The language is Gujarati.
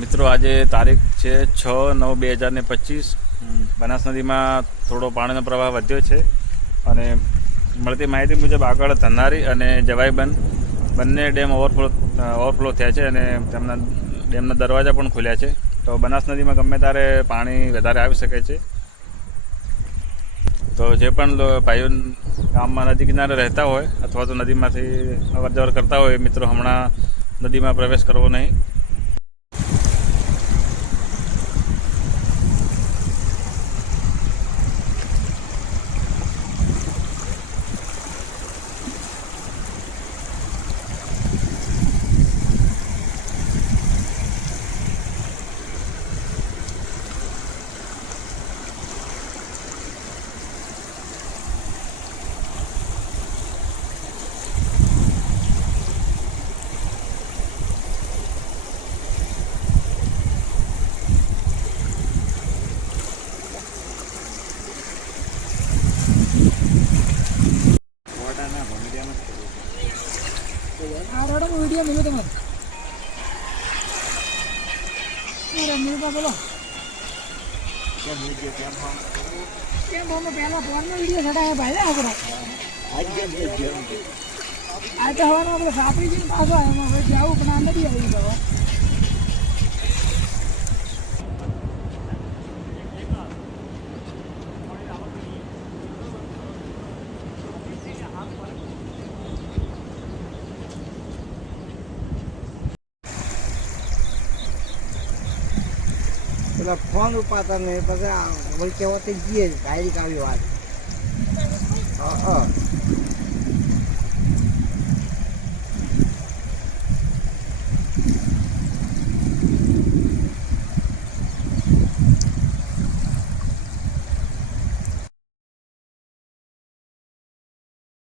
મિત્રો, આજે તારીખ છે છ નવ બે હજાર ને પચીસ. બનાસ નદીમાં થોડો પાણીનો પ્રવાહ વધ્યો છે અને મળતી માહિતી મુજબ આગળ ધનારી અને જવાઈબંધ બંને ડેમ ઓવરફ્લો ઓવરફ્લો થયા છે અને તેમના ડેમના દરવાજા પણ ખુલ્યા છે. તો બનાસ નદીમાં ગમે ત્યારે પાણી વધારે આવી શકે છે. તો જે પણ ભાઈઓ ગામમાં નદી કિનારે રહેતા હોય અથવા તો નદીમાંથી અવર જવર કરતા હોય, મિત્રો, હમણાં નદીમાં પ્રવેશ કરવો નહીં. બોલો કેમ બોલો પહેલા ફોનનો વીડિયો છટાયા ભાઈ આપણો આ તો હવાનું આપણે સાપડી જઈને પાછો એમાં હવે જાવું પણ આ નથી આવી ગયો. પેલા ફોન ઉપાતા નહીં પછી વચ્ચે વચ્ચે જઈએ ડાયરેક્ટ આવી વાત હા હા.